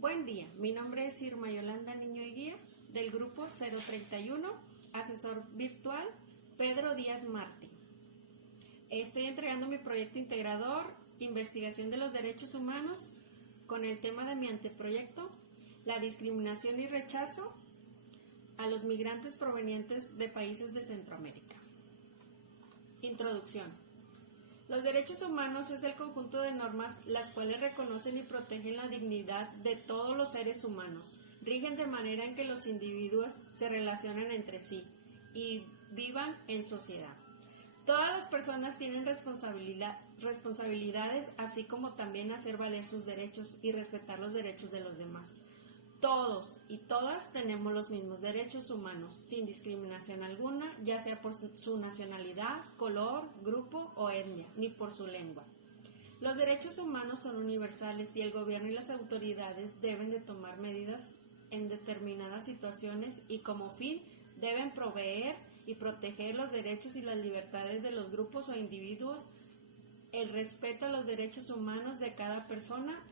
Buen día, mi nombre es Irma Yolanda Niño y Guía del grupo 031, asesor virtual Pedro Díaz Martí. Estoy entregando mi proyecto integrador, investigación de los derechos humanos, con el tema de mi anteproyecto, la discriminación y rechazo a los migrantes provenientes de países de Centroamérica. Introducción. Los derechos humanos es el conjunto de normas las cuales reconocen y protegen la dignidad de todos los seres humanos. Rigen de manera en que los individuos se relacionan entre sí y vivan en sociedad. Todas las personas tienen responsabilidades, así como también hacer valer sus derechos y respetar los derechos de los demás. Todos y todas tenemos los mismos derechos humanos, sin discriminación alguna, ya sea por su nacionalidad, color, grupo o etnia, ni por su lengua. Los derechos humanos son universales y el gobierno y las autoridades deben de tomar medidas en determinadas situaciones y como fin deben proveer y proteger los derechos y las libertades de los grupos o individuos. El respeto a los derechos humanos de cada persona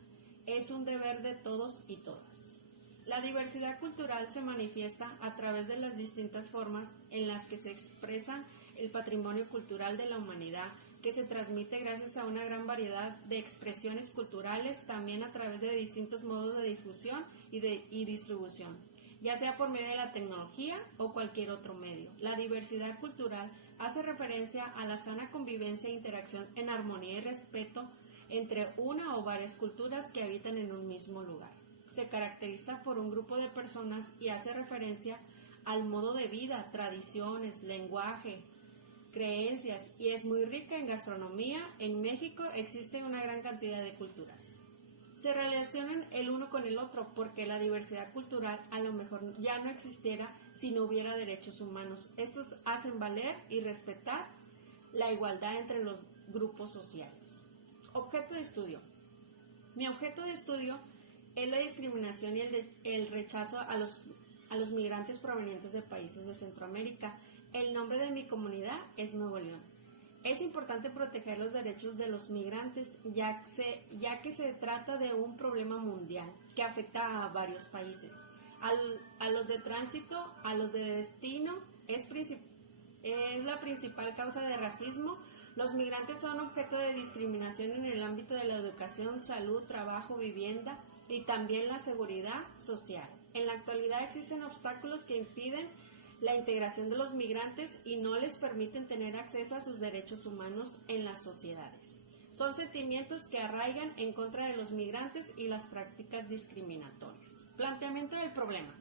es un deber de todos y todas. La diversidad cultural se manifiesta a través de las distintas formas en las que se expresa el patrimonio cultural de la humanidad, que se transmite gracias a una gran variedad de expresiones culturales, también a través de distintos modos de difusión y distribución, ya sea por medio de la tecnología o cualquier otro medio. La diversidad cultural hace referencia a la sana convivencia e interacción en armonía y respeto entre una o varias culturas que habitan en un mismo lugar. Se caracteriza por un grupo de personas y hace referencia al modo de vida, tradiciones, lenguaje, creencias, y es muy rica en gastronomía. En México existe una gran cantidad de culturas. Se relacionan el uno con el otro porque la diversidad cultural a lo mejor ya no existiera si no hubiera derechos humanos. Estos hacen valer y respetar la igualdad entre los grupos sociales. Objeto de estudio. Mi objeto de estudio es la discriminación y el rechazo a los migrantes provenientes de países de Centroamérica. El nombre de mi comunidad es Nuevo León. Es importante proteger los derechos de los migrantes, ya que se trata de un problema mundial que afecta a varios países. A los de tránsito, a los de destino, es la principal causa de racismo. Los migrantes son objeto de discriminación en el ámbito de la educación, salud, trabajo, vivienda y también la seguridad social. En la actualidad existen obstáculos que impiden la integración de los migrantes y no les permiten tener acceso a sus derechos humanos en las sociedades. Son sentimientos que arraigan en contra de los migrantes y las prácticas discriminatorias. Planteamiento del problema.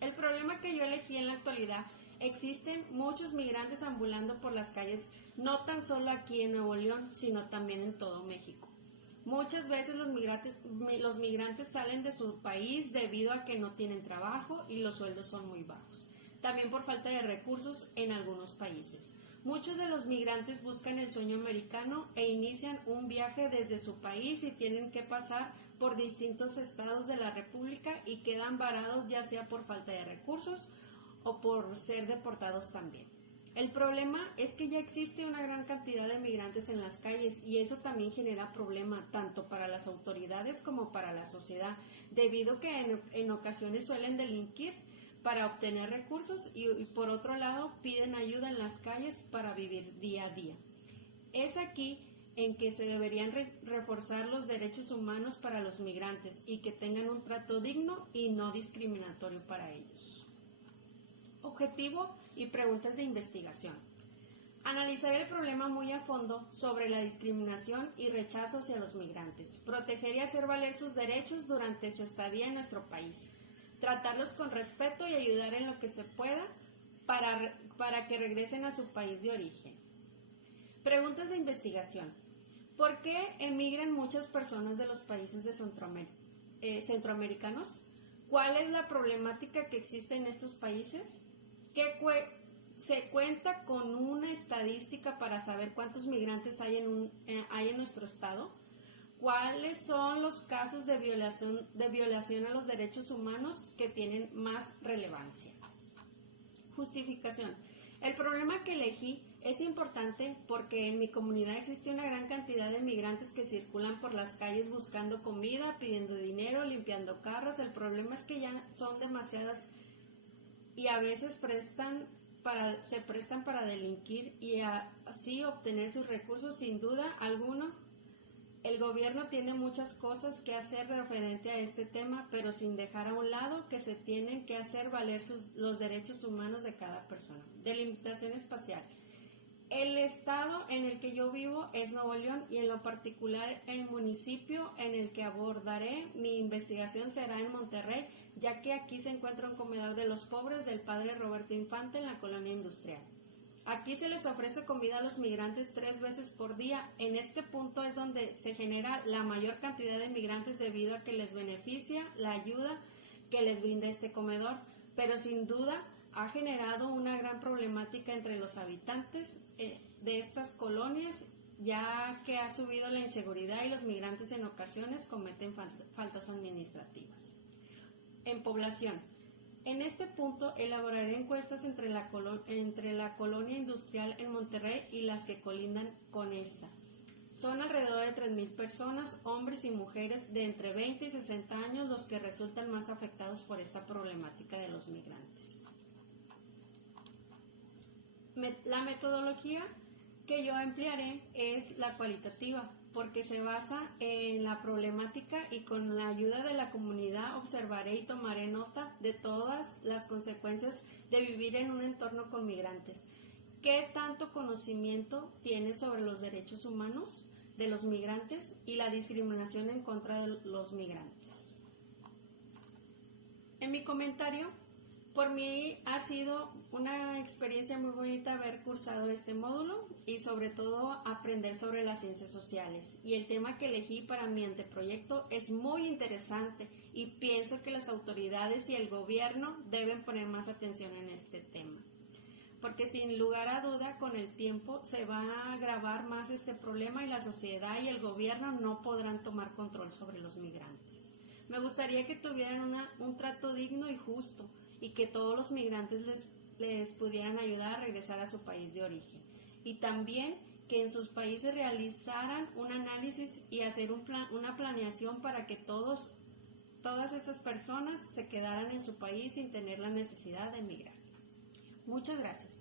El problema que yo elegí en la actualidad: existen muchos migrantes ambulando por las calles, no tan solo aquí en Nuevo León, sino también en todo México. Muchas veces los migrantes salen de su país debido a que no tienen trabajo y los sueldos son muy bajos. También por falta de recursos en algunos países. Muchos de los migrantes buscan el sueño americano e inician un viaje desde su país y tienen que pasar por distintos estados de la República y quedan varados ya sea por falta de recursos o por ser deportados también. El problema es que ya existe una gran cantidad de migrantes en las calles y eso también genera problema tanto para las autoridades como para la sociedad, debido a que en ocasiones suelen delinquir para obtener recursos y por otro lado piden ayuda en las calles para vivir día a día. Es aquí en que se deberían reforzar los derechos humanos para los migrantes y que tengan un trato digno y no discriminatorio para ellos. Objetivo y preguntas de investigación. Analizar el problema muy a fondo sobre la discriminación y rechazo hacia los migrantes. Proteger y hacer valer sus derechos durante su estadía en nuestro país. Tratarlos con respeto y ayudar en lo que se pueda para que regresen a su país de origen. Preguntas de investigación. ¿Por qué emigran muchas personas de los países de centroamericanos? ¿Cuál es la problemática que existe en estos países? ¿Se cuenta con una estadística para saber cuántos migrantes hay en nuestro estado? ¿Cuáles son los casos de violación a los derechos humanos que tienen más relevancia? Justificación. El problema que elegí Es importante porque en mi comunidad existe una gran cantidad de migrantes que circulan por las calles buscando comida, pidiendo dinero, limpiando carros. El problema es que ya son demasiadas y a veces se prestan para delinquir y así obtener sus recursos. Sin duda alguna, el gobierno tiene muchas cosas que hacer referente a este tema, pero sin dejar a un lado que se tienen que hacer valer los derechos humanos de cada persona. Delimitación espacial. El estado en el que yo vivo es Nuevo León y en lo particular el municipio en el que abordaré mi investigación será en Monterrey, ya que aquí se encuentra un comedor de los pobres del padre Roberto Infante en la colonia industrial. Aquí se les ofrece comida a los migrantes 3 veces por día. En este punto es donde se genera la mayor cantidad de migrantes debido a que les beneficia la ayuda que les brinda este comedor, pero sin duda ha generado una gran problemática entre los habitantes de estas colonias, ya que ha subido la inseguridad y los migrantes en ocasiones cometen faltas administrativas. En población. En este punto elaboraré encuestas entre la colonia industrial en Monterrey y las que colindan con esta. Son alrededor de 3,000 personas, hombres y mujeres de entre 20 y 60 años los que resultan más afectados por esta problemática de los migrantes. La metodología que yo emplearé es la cualitativa, porque se basa en la problemática y con la ayuda de la comunidad observaré y tomaré nota de todas las consecuencias de vivir en un entorno con migrantes. ¿Qué tanto conocimiento tiene sobre los derechos humanos de los migrantes y la discriminación en contra de los migrantes? En mi comentario, por mí ha sido una experiencia muy bonita haber cursado este módulo y sobre todo aprender sobre las ciencias sociales. Y el tema que elegí para mi anteproyecto es muy interesante y pienso que las autoridades y el gobierno deben poner más atención en este tema. Porque sin lugar a duda con el tiempo se va a agravar más este problema y la sociedad y el gobierno no podrán tomar control sobre los migrantes. Me gustaría que tuvieran un trato digno y justo, y que todos los migrantes les pudieran ayudar a regresar a su país de origen. Y también que en sus países realizaran un análisis y hacer una planeación para que todas estas personas se quedaran en su país sin tener la necesidad de emigrar. Muchas gracias.